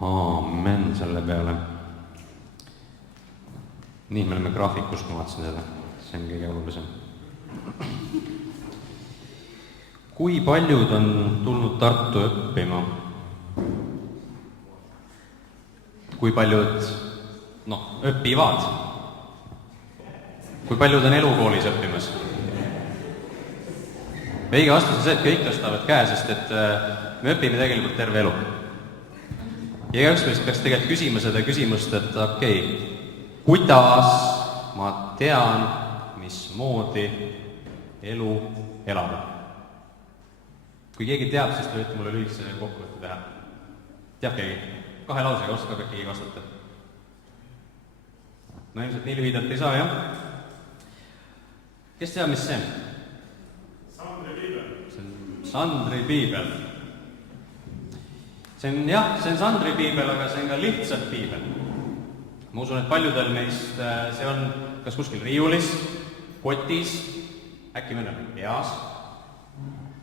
Aamen selle peale. Nii, me oleme graafikust, ma vaatasin seda. See on kõige olulisem. Kui paljud on tulnud Tartu õppima? Kui paljud, õpivad? Kui paljud on elukoolis õppimas? Õige vastus on see, et kõik tõstavad käe, sest et me õpime tegelikult terve elu. Ja igaüks meist peaks tegelikult küsima seda küsimust, et kuidas ma tean, mismoodi elu elada? Kui keegi teab, siis te võite mulle lühikese kokkuvõtte teha. Teab keegi? 2 lausega oskab keegi vastata. No ilmselt nii lühidalt ei saa, jah? Kes teab, mis see on? Sandri piibel. See on Sandri piibel. See on Sandri piibel, aga see on ka lihtsalt piibel. Ma usun, et paljudel meist see on kas kuskil riiulis, kotis, äkki mõnel peas.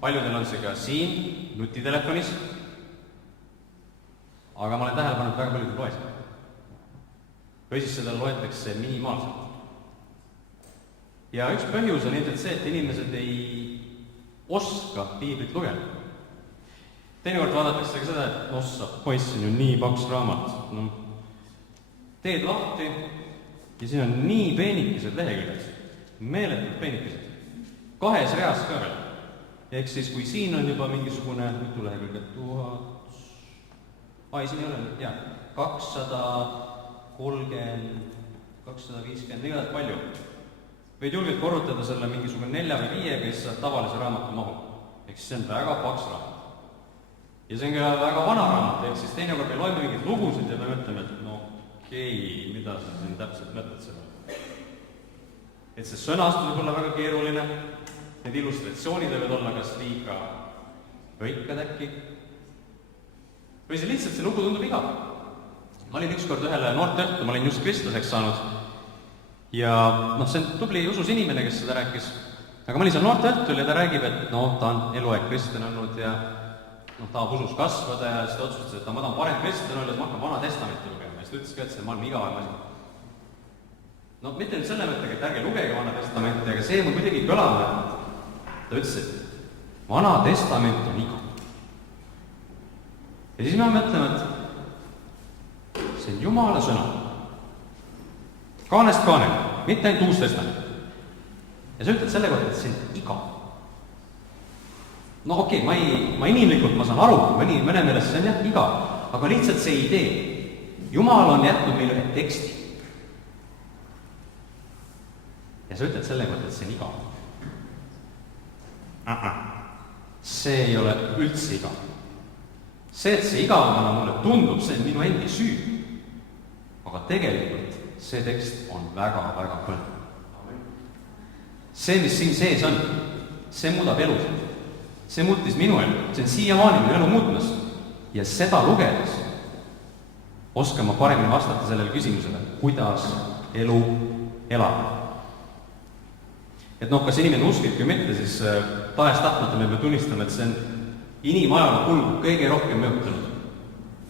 Paljudel on see ka siin, nutitelefonis. Aga ma olen tähele pannud, väga paljud loe seda. Või siis seda loetakse minimaalselt. Ja üks põhjus on ilmselt see, et inimesed ei oska piiblit lugeda. Teinekord vaadatakse ka seda, et ossa, poiss, on ju nii paks raamat. Teed lahti ja siin on nii peenikesed leheküljed, meeletult peenikesed. 2 reas ka veel. Ehk siis, kui siin on juba mingisugune, mitu lehekülge, 1000... siin ei ole, 230, 250, nii oled palju. Võid julgelt korrutada selle mingisugune 4 või 5, kes saab tavalise raamatu mahu. Ehk siis see on väga paks raamat. Ja see on ka väga vana raamat, ehk siis teinekord me loeme mingid lugusid ja me mõtleme, et mida sa siin täpselt mõtled selle. Et see sõnastus võib olla väga keeruline, need illustratsioonid võivad olla kas liiga õikad äkki, või see lihtsalt see lugu tundub igav. Ma olin ükskord ühele noorteõhtu, ma olin just kristlaseks saanud ja see on tubli usus inimene, kes seda rääkis, aga ma olin seal noorteõhtul ja ta räägib, et ta on eluaeg kristlan olnud ja tahab usus kasvada ja siis ta otsustas, et ma tahan parem kristlan olla, siis ma hakkan Vana Testamenti lugema ja siis ta ütles ka, et see on maailma igavam asi. Mitte nüüd selle mõttega, et ärge lugege Vana Testamenti, aga see mul kuidagi kõlama. Ta ütles, et Vana Testament on igav. Ja siis me mõtleme, et see on Jumala sõna. Kaanest kaanel, mitte ainult Uus Testament. Ja sa ütled selle kohta, et see on igav. Ma inimlikult ma saan aru, mõne meelest see on igav, aga lihtsalt see idee. Jumal on jätnud meile ühe teksti. Ja sa ütled selle kohta, et see on igav. See ei ole üldse igav. See, et see igavana mulle tundub, see on minu endi süü. Aga tegelikult see tekst on väga-väga põnev. See, mis siin sees on, see muudab elusid. See muutis minu elu, see on siiamaani minu elu muutmas. Ja seda lugedes oskan ma paremini vastata sellele küsimusele, kuidas elu elab. Et kas inimene uskib või mitte, siis tahes-tahtmata me peame tunnistama, et see on inimajaloo kulgu kõige rohkem mõjutanud.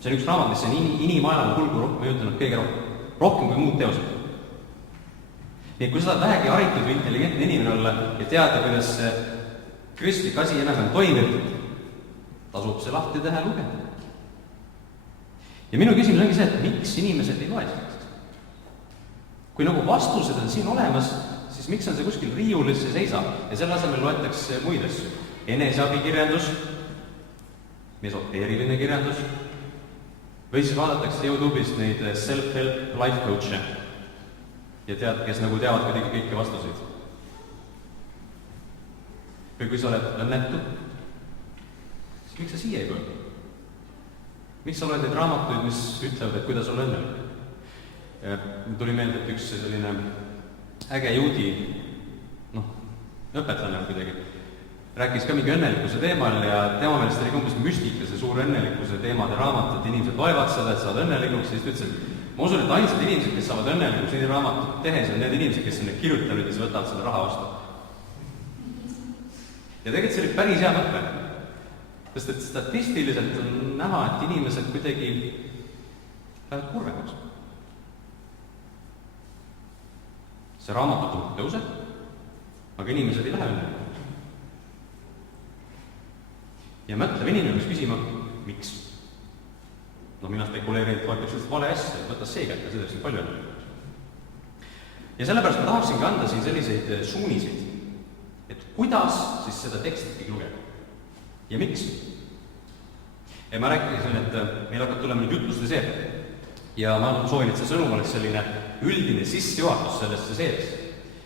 See on üks raamat, mis on inimajaloo kulgu mõjutanud kõige rohkem kui muud teosed. Nii et kui sa tahad vähegi haritud või intelligentne inimene olla ja teada, kuidas kristlik asi enam toimib, tasub see lahti teha ja lugeda. Ja minu küsimus ongi see, et miks inimesed ei loe sellest? Kui vastused on siin olemas, siis miks on see kuskil riiulis see seisab ja selle asemel loetakse muid asju? Eneseabikirjandus, mesoteeriline kirjandus või siis vaadatakse YouTube'ist neid self-help life coach'e ja kes teavad kuidagi kõiki vastuseid. Või kui sa oled õnnetu, siis miks sa siia ei pöördu? Miks sa loed neid raamatuid, mis ütlevad, et kuidas olla õnnelik? Tuli meelde, et üks selline äge juudi, õpetlane kuidagi, rääkis ka mingi õnnelikkuse teemal ja tema meelest oli umbes müstika see suur õnnelikkuse teemade raamat, et inimesed loevad seda, et saavad õnnelikuks, siis ta ütles, et ma usun, et ainsad inimesed, kes saavad õnnelikuks neid raamatut tehes, on need inimesed, kes on need kirjutanud ja siis võtavad selle raha vastu. Ja tegelikult see oli päris hea mõte, sest et statistiliselt on näha, et inimesed kuidagi lähevad kurvemaks. see raamatuturg tõuseb, aga inimesed ei lähe õnnelikuks. ja mõtlev inimene peaks küsima, miks? No mina spekuleerin, et vaataks lihtsalt vale asja, et võtas see kätte, see teeb siin palju õnnelikuks. ja sellepärast ma tahaksingi anda siin selliseid suuniseid, et kuidas siis seda teksti lugeda. ja miks? ja ma rääkisin, et meil hakkab tulema nüüd jutluste seeria. ja ma soovin, et see sõnum oleks selline üldine sissejuhatus sellesse seeriasse.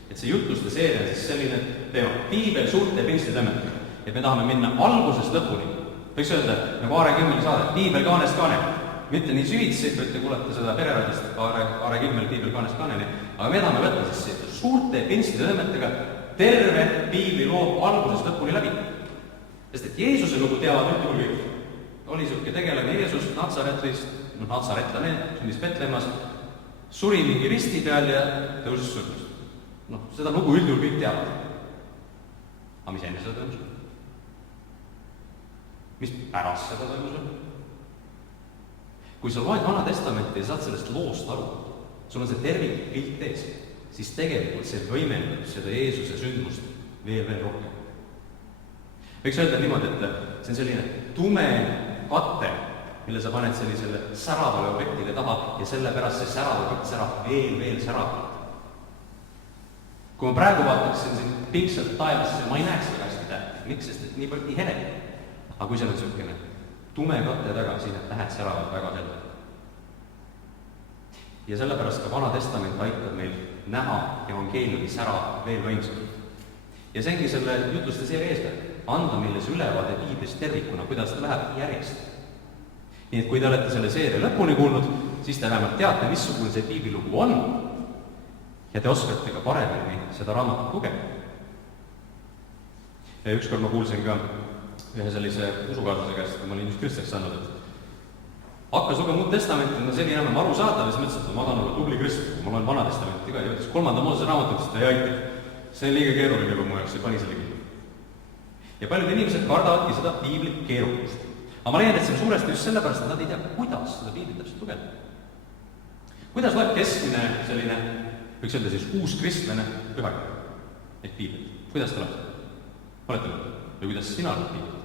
et see jutluste seeria on siis selline teema, piibel suurte pintslitemmetega. et me tahame minna algusest lõpuni. Võiks öelda, nagu Aare Kimmeli saade, piibel kaanest kaaneni. mitte nii süvitsi, võite kuulata seda pereradist Aare Kimmel, piibel kaanest kaaneni, aga me tahame võtta siis suurte pintslitemmetega terve piibli loo algusest lõpuni läbi. sest et Jeesuse lugu teavad üldjuhul kõik. Oli siuke tegelane Jeesus Natsaretlist, natsaretlane, sündis Betlemas, suri mingi risti peal ja tõusis surnust. Seda lugu üldjuhul kõik teavad. Aga mis enne seda toimus? Mis pärast seda toimus? Kui sa loed Vana Testamenti ja saad sellest loost aru, sul on see tervik pilt ees, siis tegelikult see võimendab seda Jeesuse sündmust veel rohkem. Võiks öelda niimoodi, et see on selline tume katte, mille sa paned sellisele säravale objektile taha ja sellepärast see särav objekt särab veel säravalt. Kui ma praegu vaataksin siin pingsalt taevasse, ma ei näeks seda hästi tähti. Miks? Sest et nii palju hele. Aga kui seal on selline tume katte taga, siis need tähed säravad väga selgelt. Ja sellepärast ka Vana Testament aitab meil näha evangeeliumi sära veel võimsamalt. Ja see ongi selle jutluste seeria eesmärk. Anda meile see ülevaade piiblist tervikuna, kuidas ta läheb järjest. Nii et kui te olete selle seeria lõpuni kuulnud, siis te vähemalt teate, missugune see piiblilugu on ja te oskate ka paremini seda raamatut lugeda. Ja ükskord ma kuulsin ka ühe sellise usukaaslase käest, kui ma olin just kristlaseks saanud, et hakkas lugema Uut Testamenti, see oli enam arusaadav ja siis mõtlesin, et ma tahan olla tubli kristlane, kui ma loen Vana Testamenti ka ja ütles 3. Moosese raamatut, ei aita. See on liiga keeruline juba mu jaoks, ei pani selle kinni. Ja paljud inimesed kardavadki seda piiblit keerukust. Aga ma leian, et see on suuresti just sellepärast, et nad ei tea, kuidas seda piiblit täpselt lugeda. Kuidas loeb keskmine selline, võiks öelda siis uus kristlane pühagi ehk piiblit? Kuidas ta loeb? Olete mõelnud? Või kuidas sina loed piiblit?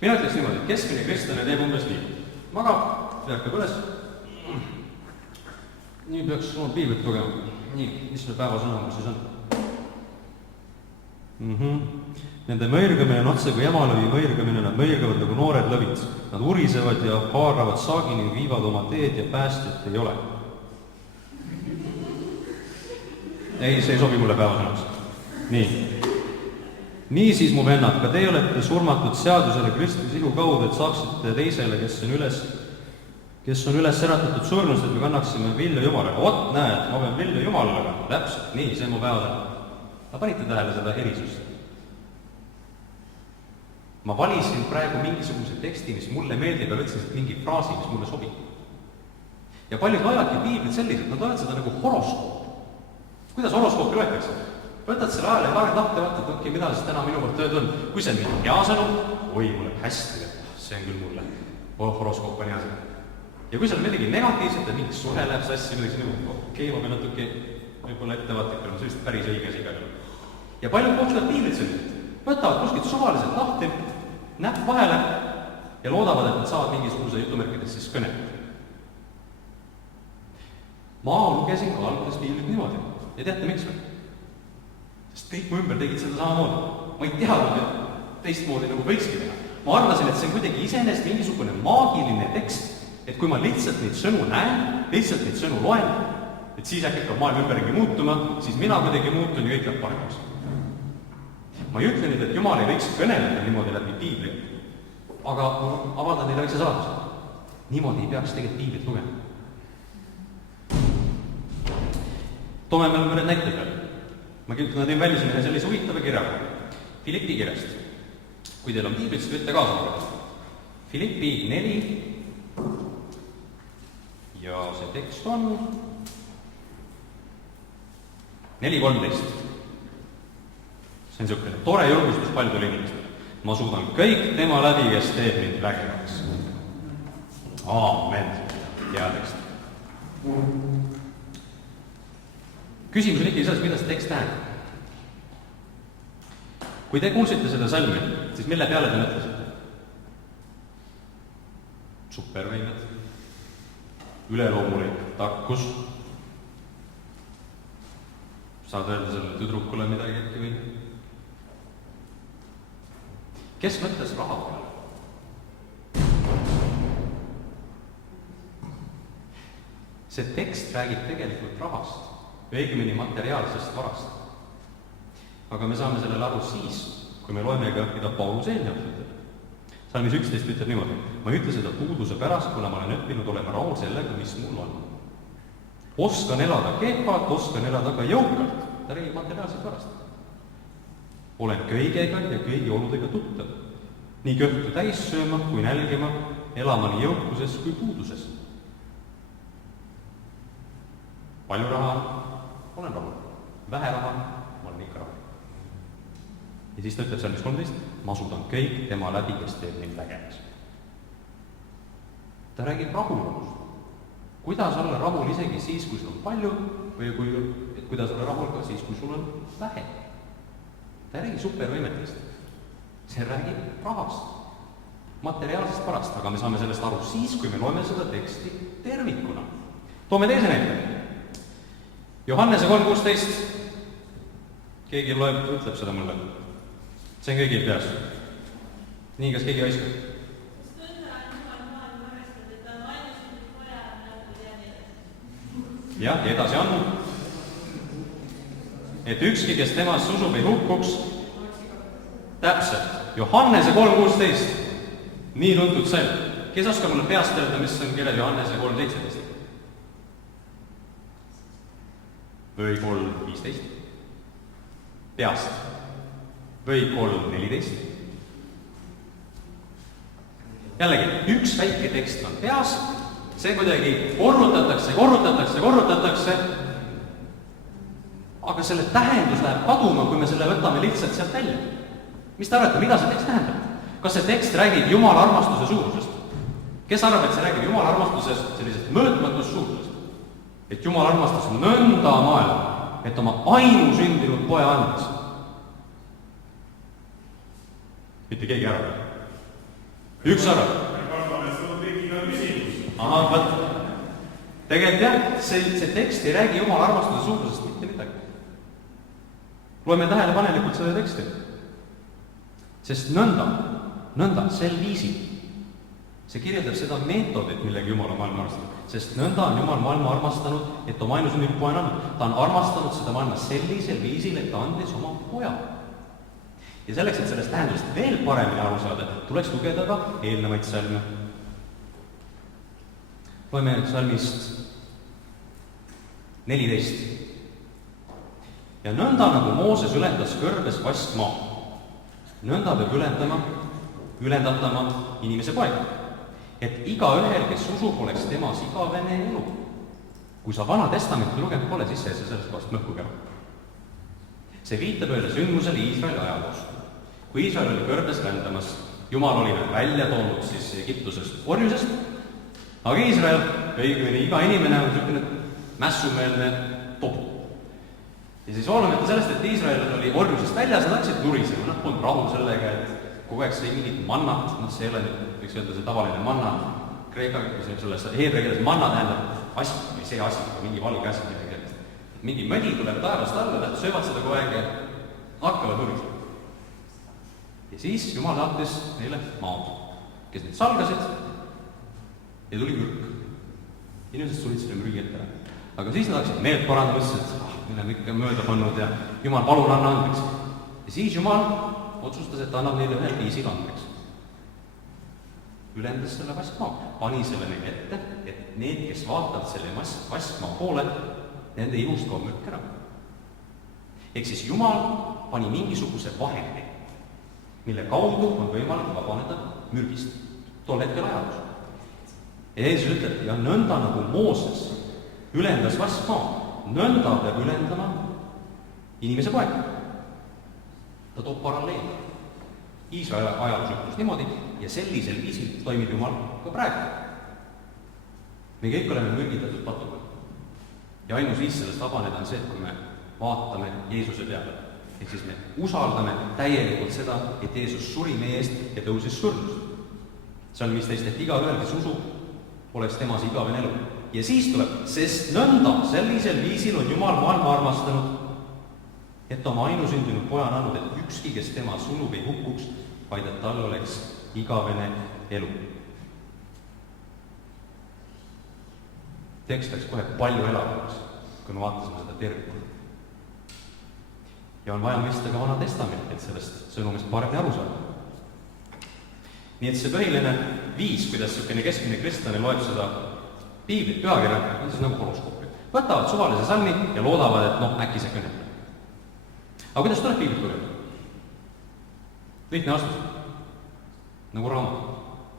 Mina ütleks niimoodi, et keskmine kristlane teeb umbes nii. Magab, ärkab üles. Nii peaks oma piiblit lugema. Nii, mis selle päevasõna mul siis on? Nende mõirgamine on otse kui emalõvi mõirgamine, nad mõirgavad nagu noored lõvid. Nad urisevad ja haaravad saagi ning viivad oma teed ja päästjat ei ole. Ei, see ei sobi mulle päevasõnaks. Nii siis, mu vennad, ka teie olete surmatud seadusele Kristuse ilu kaudu, et saaksite teisele, kes on üles äratatud surnust, et me kannaksime vilja Jumalaga. Ot, näed, ma pean vilja Jumalaga. Täpselt, nii, see mu päevasõna. Ma panite tähele seda erisust. Ma valisin praegu mingisuguse teksti, mis mulle meeldib ja võtsin mingi fraasi, mis mulle sobib. Ja paljud loevadki piiblit selliselt, nad loevad seda nagu horoskoopi. Kuidas horoskoopi loetakse? Võtad selle ajale ja lahti, vaatad, okei, mida siis täna minu poolt tööd on. Kui see on mingi hea sõnum, oi, mulle hästi, see on küll mulle. Horoskoop on hea sõnum. Ja kui seal midagi negatiivset ja mingi suhe läheb sassi, midagi nagu, okei, ma pean natuke võib-olla ettevaatlik, on sellist päris õige siga. Ja paljud kohtlevad piiblit selliselt. Võtavad kuskilt suvaliselt lahti, näpp vahele ja loodavad, et nad saavad mingisuguse jutumärkides siis kõne. Ma lugesin ka alguses piiblit niimoodi. Ja teate, miks või? Sest kõik mu ümber tegid seda samamoodi. Ma ei teadnud, et teistmoodi nagu võikski teha. Ma arvasin, et see on kuidagi iseenesest mingisugune maagiline tekst, et kui ma lihtsalt neid sõnu näen, lihtsalt neid sõnu loen, et siis äkki hakkab maailm ümbergi muutuma, siis mina kuidagi muutun ja kõik läheb paremaks. Ma ei ütle nüüd, et Jumal ei võiks kõneleda niimoodi läbi piibli, aga avaldan teile väikse saladuse. Niimoodi ei peaks tegelikult piiblit lugema. Toome me mõned näite peale. Ma teen välja ühe sellise huvitava kirjaga. Filippi kirjast. Kui teil on piiblit, siis võite kaasa lugeda. Filippi 4 ja see tekst on 4.13. See on niisugune tore julgustus paljudele inimestele. Ma suudan kõik tema läbi, kes teeb mind vägevaks. Aamen. hea tekst. Küsimus on ikkagi selles, mida see tekst tähendab. Kui te kuulsite seda salmi, siis mille peale te mõtlesite? Supervõimed, üleloomulik tarkus, saad öelda sellele tüdrukule midagi äkki või? Kes mõtles raha peale? See tekst räägib tegelikult rahast, õigemini materiaalsest varast. Aga me saame sellele aru siis, kui me loeme ka, mida Paulus eelnevalt ütleb. Salmis 11 ütleb niimoodi: ma ei ütle seda puuduse pärast, kuna ma olen õppinud olema rahul sellega, mis mul on. Oskan elada kehvalt, oskan elada ka jõukalt. Ta räägib materiaalsest varast. Olen kõigega ja kõigi oludega tuttav. Nii kõhtu täis sööma kui nälgima, elama nii jõukuses kui puuduses. Palju raha, olen rahul. Vähe raha, ma olen ikka rahul. Ja siis ta ütleb salmis 13, ma suudan kõik tema läbi, kes teeb mind vägeves. Ta räägib rahulolust. Kuidas olla rahul isegi siis, kui sul on palju, või kuidas olla rahul ka siis, kui sul on vähe. Ta ei räägi supervõimetest. See räägib rahast, materiaalsest varast, aga me saame sellest aru siis, kui me loeme seda teksti tervikuna. Toome teise näite. Johannese 3.16. Keegi loeb, ütleb seda mulle. See on kõigil peas. Nii, kas keegi oskab? Jah, ja edasi on. Et ükski, kes temast usub, ei hukkuks. Täpselt. Johannese 3.16. Nii tuntud salm. Kes oskab mulle peast öelda, mis on kirjas Johannese 3.17? Või 3.15? Peast. Või 3.14? Jällegi, üks väike tekst on peas, see kuidagi korrutatakse, aga selle tähendus läheb kaduma, kui me selle võtame lihtsalt sealt välja. Mis te arvate, mida see tekst tähendab? Kas see tekst räägib Jumala armastuse suurusest? Kes arvab, et see räägib Jumala armastusest sellisest mõõtmatust suurusest? Et Jumal armastas nõnda maailma, et oma ainusündinud poja andis. Mitte keegi arvab. Üks arvab. Aha, võt. Tegelikult jah, see tekst ei räägi Jumala armastuse suurusest mitte midagi. Loeme tähelepanelikult seda teksti. Sest nõnda, sel viisil, see kirjeldab seda meetodit, millega Jumal on maailma armastanud. Sest nõnda on Jumal maailma armastanud, et oma ainusündinud poja andnud. Ta on armastanud seda maailma sellisel viisil, et ta andis oma poja. Ja selleks, et sellest tähendusest veel paremini aru saada, tuleks lugeda ka eelnevaid salme. Loeme salmist 14. Ja nõnda nagu Mooses ülendas kõrbes vastmaa, nõnda peab ülendatama inimese poeg, et igaühel, kes usub, oleks temas igavene elu. Kui sa Vana Testamenti lugenud pole, siis see sellest kohast mõhku käib. See viitab ühele sündmusele Iisraeli ajaloos. Kui Iisrael oli kõrbes rändamas, Jumal oli veel välja toonud siis Egiptusest orjusest, aga Iisrael, õigemini iga inimene on selline mässumeelne tobu. Ja siis hoolimata sellest, et Iisrael oli orjusest väljas, nad hakkasid nurisema, polnud rahul sellega, et kogu aeg sai mingit mannat, see ei ole, võiks öelda, see tavaline manna, kreeka, selles heebrea keeles manna tähendab asi, või see asi, mingi valge asi midagi, et mingi mõni tuleb taevast alla, nad söövad seda kogu aeg ja hakkavad nurisema. Ja siis Jumal saatis neile maad, kes neid salgasid ja tuli mürk. Inimesed sulid selle mürgi ette ära. Aga siis nad hakkasid meelt parandama, mõtlesid, et me oleme ikka mööda pannud ja Jumal, palun anna andeks. Ja siis Jumal otsustas, et annab neile ühel viisil andeks. Ülendas selle vastmaa, pani selle neile ette, et need, kes vaatavad selle vastmaa poole, nende ihust kaob mürk ära. Ehk siis Jumal pani mingisuguse vahendi, mille kaudu on võimalik vabaneda mürgist. Tol hetkel ajaloos. Ja Jeesus ütleb, ja nõnda nagu Mooses ülendas vastmaa, nõnda peab ülendama inimese poeg. Ta toob paralleeli. Iisraeli ajalus ütles niimoodi ja sellisel viisil toimib Jumal ka praegu. me kõik oleme mürgitatud patuga. Ja ainus viis sellest vabaneda on see, et kui me vaatame Jeesuse peale. Ehk siis me usaldame täielikult seda, et Jeesus suri meie eest ja tõusis surnust. See on 15, et igaühel, kes usub, oleks temas igavene elu. Ja siis tuleb, sest nõnda sellisel viisil on Jumal maailma armastanud, et oma ainusündinud poja on andnud, et ükski, kes tema sulub, ei hukkuks, vaid et tal oleks igavene elu. Tekst läks kohe palju elavamaks, kui me vaatasime seda tervikuna. Ja on vaja mõista ka Vana Testamenti, et sellest sõnumist paremini aru saada. Nii et see põhiline viis, kuidas niisugune keskmine kristlane loeb seda piiblit, pühakirja, on siis nagu horoskoopi. Võtavad suvalise salmi ja loodavad, et äkki see kõneb. Aga kuidas tuleb piiblit lugeda? Lihtne vastus. Nagu raamat.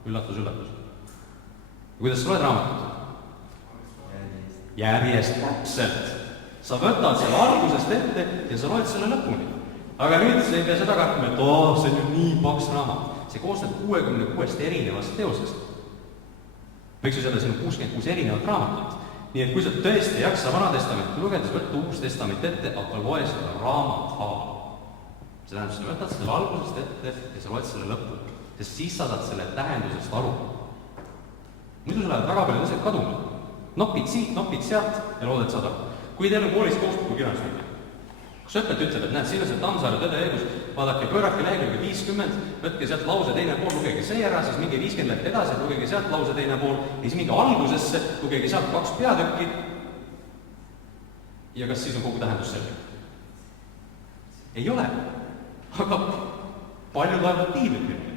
Üllatus, üllatus. Ja kuidas sa loed raamatut? Järjest täpselt. Sa võtad selle algusest ette ja sa loed selle lõpuni. Aga nüüd sa ei pea seda kartma, et see on ju nii paks raamat. See koosneb 66 erinevast teosest. Võiks ju seda, siin on 66 erinevat raamatut. Nii et kui sa tõesti ei jaksa Vana Testamenti lugeda, siis võtta Uus Testament ette, aga loe seda raamat haava. See tähendab, sa võtad selle algusest ette ja sa loed selle lõpuni. Sest siis sa saad selle tähendusest aru. Muidu sa lähed väga palju asjad kaduma. Nopid siit, nopid sealt ja loodad saada. Kui teil on koolis koostöö kirjanduslik, kus õpetaja ütleb, et näed, siin on see Tammsaare Tõde õigus, vaadake, pöörake lehekülge 50, võtke sealt lause teine pool, lugege see ära, siis mingi 50 lehte edasi, lugege sealt lause teine pool, ja siis mingi algusesse, lugege sealt 2 peatükki, ja kas siis on kogu tähendus selge? Ei ole, aga palju loevad piiblit.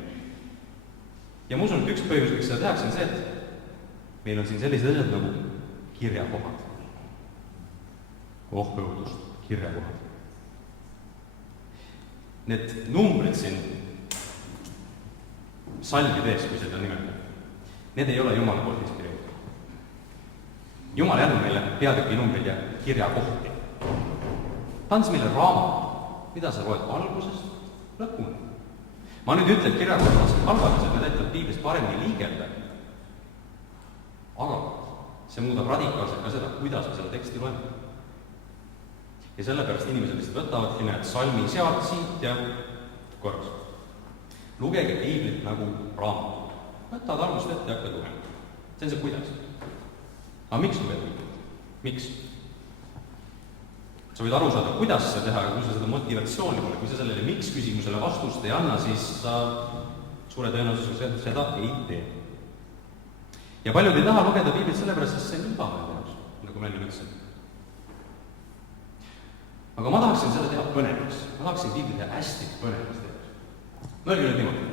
Ja ma usun, et üks põhjus, miks seda tehakse, on see, et meil on siin sellised asjad nagu kirjakohad. Õudust, kirjakohad. Need numbrid siin salmide ees, kui seda nimetada, need ei ole Jumala poolt inspireeritud. Jumal jälle meile peatüki numbrid ja kirjakohti. Ta andis meile raamat, mida sa loed algusest lõpuni. Ma nüüd ütlen, et kirjakohad on halvad, et need aitavad piiblist paremini liigelda. Aga see muudab radikaalselt ka seda, kuidas me seda teksti loeme. Ja sellepärast inimesed lihtsalt võtavadki need salmi sealt, siit ja korras. Lugege piiblit nagu raamat. Võtavad algusest ette ja hakkad lugema. See on see kuidas. Aga miks lugeda piiblit? Miks? Sa võid aru saada, kuidas seda teha, aga kui sa seda motivatsiooni pole, kui sa sellele miks küsimusele vastust ei anna, siis sa suure tõenäosusega seda ei tee. Ja paljud ei taha lugeda piiblit sellepärast, sest see on igavene jaoks, nagu ma enne ütlesin. Aga ma tahaksin seda teha põnevaks. Ma tahaksin piiblit teha hästi põnevaks teha. Mõelge nüüd niimoodi.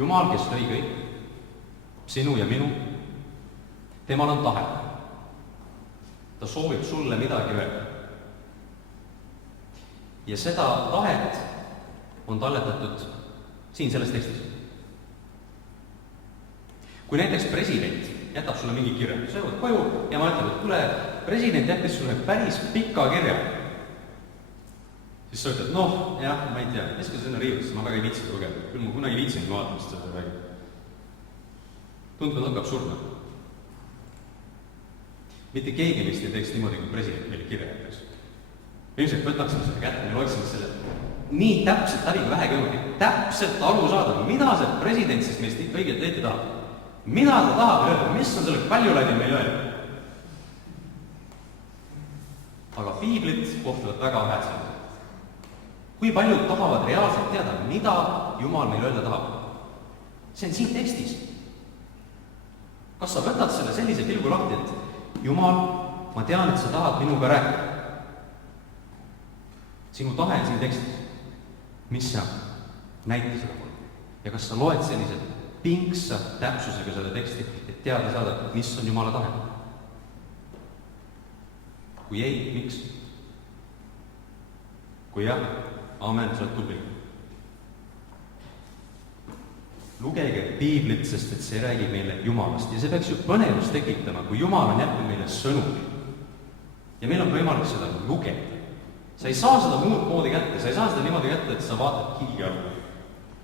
Jumal, kes lõi kõik, sinu ja minu, temal on tahe. Ta soovib sulle midagi öelda. Ja seda tahet on talletatud siin selles tekstis. Kui näiteks president jätab sulle mingi kirja, sa jõuad koju ja ma ütlen, et tule, president jättis sulle päris pika kirja. Siis sa ütled, jah, ma ei tea, eska sinna riivates, ma väga ei viitsi lugeda. Küll ma kunagi viitsin vaatamist seda räägib. Tundub, et absurdne. Mitte keegi meist ei teeks niimoodi, kui president meile kirja jätaks. Me ilmselt võtaksime selle kätte, me loeksime selle nii täpselt läbi, kui vähegi õnnegi. Täpselt aru saada, mida see president siis meist õigelt leiti tahab. Mida ta tahab öelda? Mis on selle Kaljulaidil meil öelda? Aga piiblit kohtuvad väga vähesed. Kui paljud tahavad reaalselt teada, mida Jumal meil öelda tahab? See on siin tekstis. Kas sa võtad selle sellise pilgu lahti, et Jumal, ma tean, et sa tahad minuga rääkida. Sinu tahe on siin tekstis. Mis see on? Näita seda pole. Ja kas sa loed sellised pinksa täpsusega seda teksti, et teada saada, mis on Jumala tahe? Kui ei, miks? Kui jah, aamen, sa oled tubli. Lugege piiblit, sest et see räägib meile Jumalast. Ja see peaks ju põnevust tekitama, kui Jumal on jätnud meile sõnumi. Ja meil on võimalik seda lugeda. Sa ei saa seda muud moodi kätte, sa ei saa seda niimoodi kätte, et sa vaatad kilgi arvu.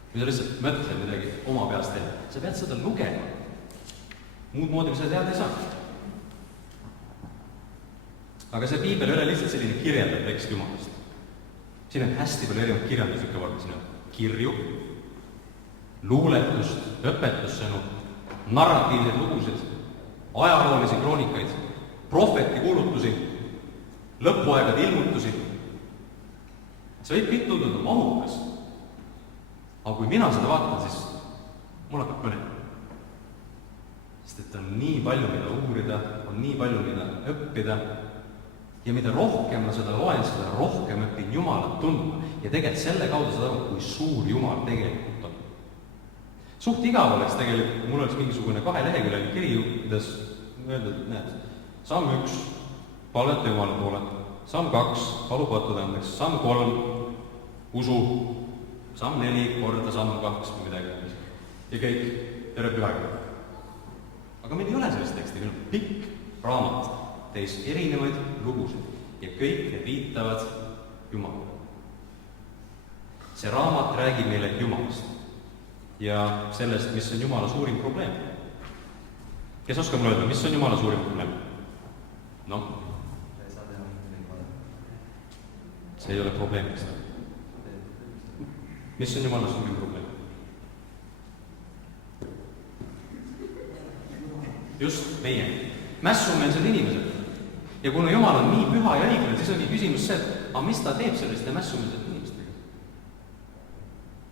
Või sa lihtsalt mõtled midagi oma peast teha. Sa pead seda lugema. Muud moodi me seda teada ei saa. Aga see piibel ei ole lihtsalt selline kirjeldav tekst Jumalast. Siin on hästi palju erinevaid kirjanduslikke vorme, siin on kirju, luuletust, õpetussõnu, narratiivseid lugusid, ajaloolisi kroonikaid, prohveti kuulutusi, lõpuaegade ilmutusi. See võib kõik tunduda mahukas. Aga kui mina seda vaatan, siis mul hakkab põnev. Sest et on nii palju, mida uurida, on nii palju, mida õppida. Ja mida rohkem ma seda loen, seda rohkem õpin Jumalat tundma. Ja tegelikult selle kaudu seda, kui suur Jumal tegelikult on. Suht igav oleks tegelikult, mul oleks mingisugune 2 leheküljeline kiri, kuidas öelda, et näed, samm 1, palveta Jumala poole, samm 2, palu patud andeks, samm 3, usu, samm 4 korda samm 2 või midagi. Ja kõik, terve pühaga. Aga meil ei ole sellist teksti, meil on pikk raamat, teis erinevaid lugusid ja kõik need viitavad Jumalale. See raamat räägib meile Jumalast ja sellest, mis on Jumala suurim probleem. Kes oskab mulle öelda, mis on Jumala suurim probleem? Noh? See ei ole probleem, eks. Mis on Jumala suurim probleem? Just meie. Mässumeelsed inimesed. Ja kuna Jumal on nii püha ja õiglane, siis ongi küsimus see, et mis ta teeb selliste mässumeelsed inimestega?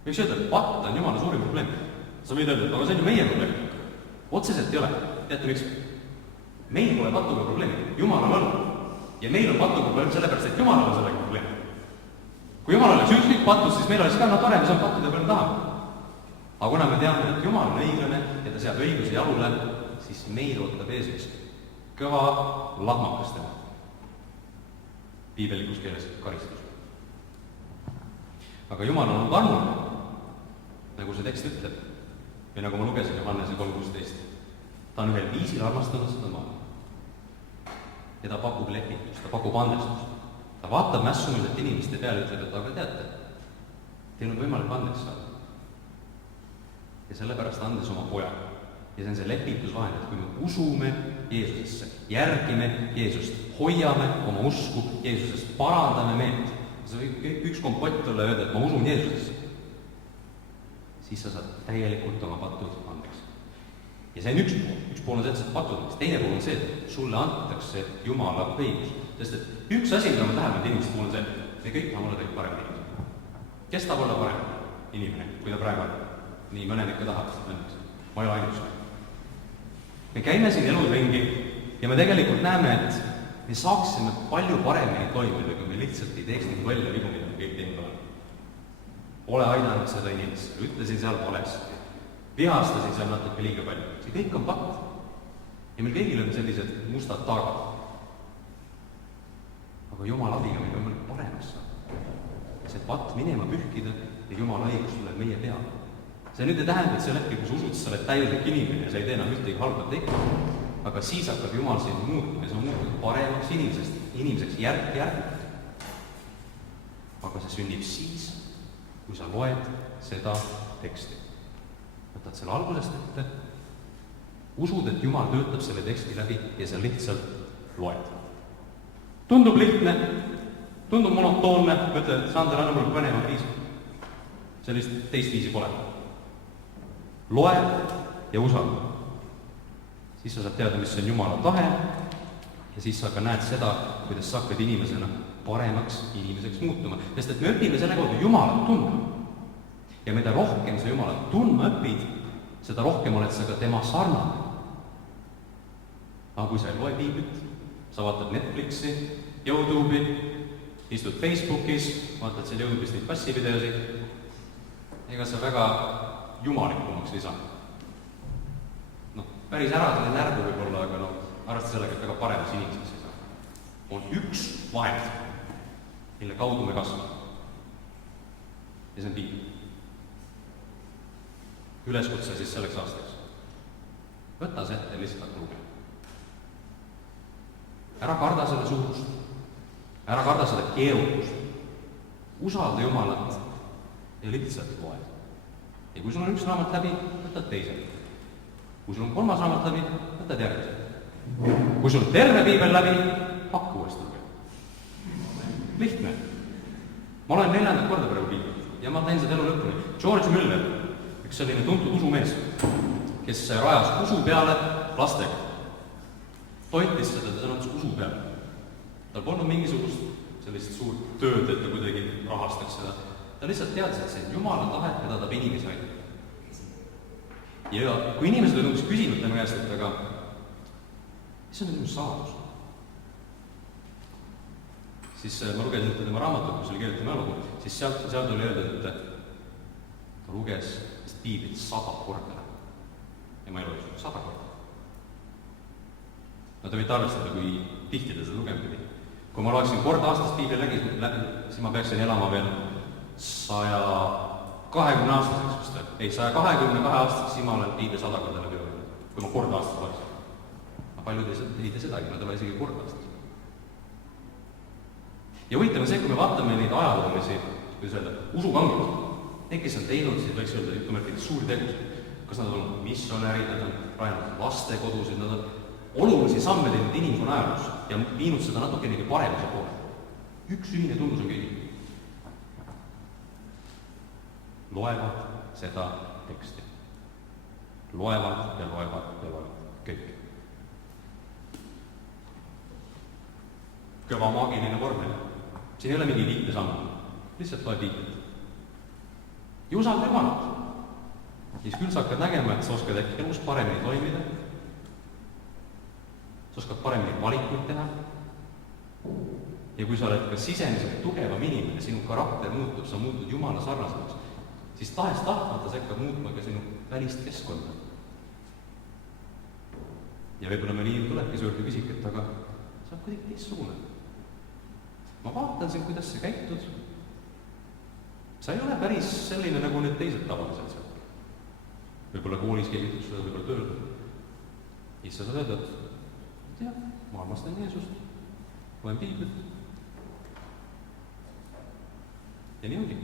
Võiks öelda, et patt on Jumala suurim probleem. Sa võid öelda, et aga see on ju meie probleem. Otseselt ei ole. Teate miks? Meil pole patuga probleemi. Jumal on olnud. Ja meil on patuga probleem sellepärast, et Jumal on sellega probleem. Kui Jumal oleks ükskõik patus, siis meil oleks ka tore, mis on pattude peale taha. Aga kuna me teame, et Jumal on õiglane ja ta seab õiguse jalule, siis meil ootab ees üks kõva lahmakas tema. Piibelikus keeles karistus. Aga Jumal on armuline, nagu see tekst ütleb, või nagu ma lugesin Johannese 3.16. Ta on ühel viisil armastanud seda maailma. Ja ta pakub lepitust, ta pakub andestust. Ta vaatab mässumiselt inimeste peale ja ütleb, et aga teate, teil on võimalik andeks saada. Ja sellepärast andes oma poja. Ja see on see lepitusvahend, et kui me usume Jeesusesse, järgime Jeesust, hoiame oma usku Jeesusest, parandame meelt. See võib üks kompott olla öelda, et ma usun Jeesusesse. Siis sa saad täielikult oma patud andeks. Ja see on üks pool on see, et sa patud andeks. Teine pool on see, et sulle antakse Jumala õigus. Sest et üks asi, mida ma tähelepanu inimeste puhul on see, et me kõik tahame olla kõik parem inimesed. Kes tahab olla parem inimene, kui ta praegu on? Nii mõned ikka tahab, õnneks. Ma ei ole ainus. Me käime siin elus ringi ja me tegelikult näeme, et me saaksime palju paremini toimida, kui me lihtsalt ei teeks neid lolle vigu, mida me kõik teinud oleme. Ole aidanud seda inimest, ütlesin seal valesti, vihastasin seal natuke liiga palju. See kõik on patt. Ja meil kõigil on sellised mustad taagad. Aga Jumala abiga meil on paremaks saada. See patt minema pühkida ja Jumala õigus tuleb meie peale. See nüüd ei tähenda, et see hetkel, kui sa usud, sa oled täielik inimene ja sa ei tee enam ühtegi halba tekki. Aga siis hakkab Jumal sind muutma ja sa muutud paremaks inimeseks järk-järgult. Aga see sünnib siis, kui sa loed seda teksti. Võtad selle algusest ette, usud, et Jumal töötab selle teksti läbi ja sa lihtsalt loed. Tundub lihtne, tundub monotoonne, mõtled, et Sander, anna mulle põneva viisi. Sellist teist viisi pole. Loe ja usalda. Siis sa saad teada, mis on Jumala tahe ja siis sa ka näed seda, kuidas sa hakkad inimesena paremaks inimeseks muutuma. Sest et me õpime selle kaudu Jumalat tundma. Ja mida rohkem sa Jumalat tundma õpid, seda rohkem oled sa ka tema sarnane. Aga kui sa ei loe piiblit, sa vaatad Netflixi, YouTube'i, istud Facebookis, vaatad seal YouTube'is neid passivideosi, ega sa väga jumalikumaks ei saa. Päris ära selle närdu võib olla, aga arvestades sellega, et väga paremas inimeseks ei saa. On üks vahend, mille kaudu me kasvame. Ja see on piibel. Üleskutse siis selleks aastaks. Võta see ette lihtsalt luge. Ära karda selle suurust. Ära karda seda keerukust. Usalda Jumalat ja lihtsalt loe. Ja kui sul on üks raamat läbi, võtad teise. kui sul on 3. raamat läbi, võtad järgmise. kui sul on terve piibel läbi, hakka uuesti lugema. Lihtne. Ma olen 4. korda praegu piiblit ja ma teen seda elu lõpuni. George Müller, üks selline tuntud usumees, kes rajas usu peale lastega. Toitis seda, ta sõnades usu peale. Tal polnud mingisugust sellist suurt tööd, et ta kuidagi rahastaks seda. Ta lihtsalt teadis, et see on Jumala tahe, keda ta inimesi aidab. Ja kui inimesed olid umbes küsinud tema käest, et aga mis on minu saadus? Siis ma lugesin tema raamatut, kus oli kirjutama ajalugu, siis sealt oli öeldud, et ta luges piiblit 100 korda. Ja ma ei ole 100 korda. No te võite arvestada, kui tihti ta seda lugema pidi. Kui ma loeksin kord aastas piibli läbi, siis ma peaksin elama veel 120 aastaseks, ei 122 aastaseks, siis ma olen piibli 100 korda läbi lugenud, kui ma kord aastas loeksin. Paljud ei tee sedagi, nad ei ole isegi kord aastas. Ja huvitav on see, kui me vaatame neid ajaloolisi, kuidas öelda, usukangud, need, kes on teinud, siis võiks öelda, jutumärkida suuri tegusid. Kas nad on missionärid, nad on rajanud lastekodusid, nad on olulisi samme teinud inimkonna ajaloos ja viinud seda natukenegi paremuse poole. Üks ühine tunnus on kõigil. Loevad seda teksti. Loevad ja loevad ja loevad kõik. Kõva maagiline vormel. Siin ei ole mingi lihtne samm. Lihtsalt loe piiblit. Ja usalda Jumalat. Siis küll sa hakkad nägema, et sa oskad äkki elus paremini toimida. Sa oskad paremini valikuid teha. Ja kui sa oled ka sisemiselt tugevam inimene, sinu karakter muutub, sa muutud Jumala sarnasemaks, siis tahes-tahtmata sa hakkad muutma ka sinu välist keskkonda. Ja võib-olla mõni inimene tulebki suurde küsik, et aga sa oled kuidagi teistsugune. Ma vaatan sind, kuidas sa käitud. Sa ei ole päris selline, nagu need teised tavaliselt seal. Võib-olla koolis keegitud seda, võib-olla tööl. Ja sa saad öelda, et jah, ma armastan Jeesust, loen piiblit. Ja nii ongi.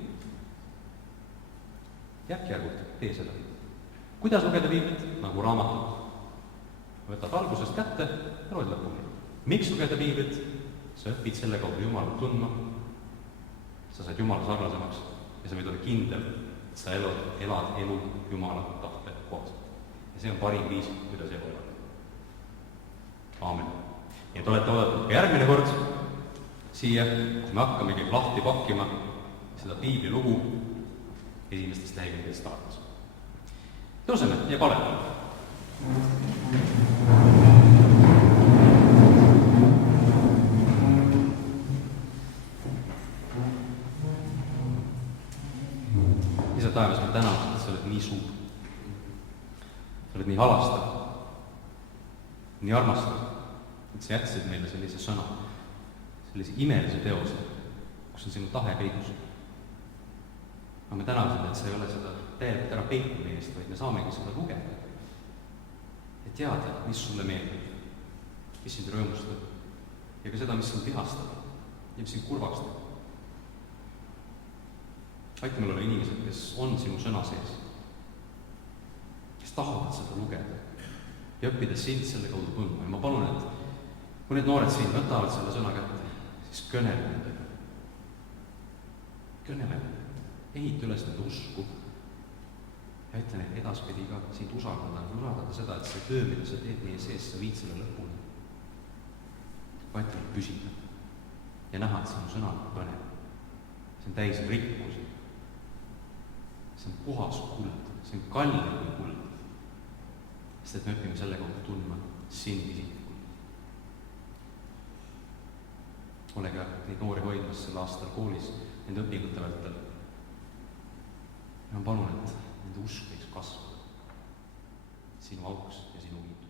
Järk-järgult tee seda. Kuidas lugeda piiblit? Nagu raamatut. Võtad algusest kätte ja loed lõpuni. Miks lugeda piiblit? Sa õpid selle kaudu Jumalat tundma. Sa saad Jumala sarnasemaks ja sa võid olla kindel, et sa elad elu Jumala tahte kohaselt. Ja see on parim viis, kuidas elu elada. Aamen. Ja te olete oodatud ka järgmine kord siia, kus me hakkamegi lahti pakkima seda piibli lugu esimestest lehekülgedest alates. Tõuseme ja paletame. Isa taevas, me täname, et sa oled nii suur. Sa oled nii halastav, nii armastav, et sa jätsid meile sellise sõna, sellise imelise teose, kus on sinu tahe peigus. Aga me täname, et sa ei ole seda täielikult ära peitnud meie eest, vaid me saamegi seda lugeda. Et teada, mis sulle meeldib, mis sind rõõmustab ja ka seda, mis sind vihastab ja mis sind kurvaks teeb. Aita meil olla inimesed, kes on sinu sõna sees, kes tahavad seda lugeda ja õppida sind selle kaudu tundma. Ja ma palun, et kui need noored siin võtavad selle sõna kätte, siis kõnele nendega. Kõnele, ehita üles nende usku ja ütle neid edaspidi ka sind usaldada seda, et see töö, mida sa teed meie sees, sa viid selle lõpuni. Aita neid püsida ja näha, et sinu sõna on põnev. See on täis rikkusi. See on puhas kuld, see on kallim kui kuld. Sest et me õpime selle kaudu tundma sind isiklikult. Ole ka neid noori hoidmas sel aastal koolis, nende õpingute vältel. Ja ma palun, et nende usk võiks kasvada sinu auks ja sinu viid.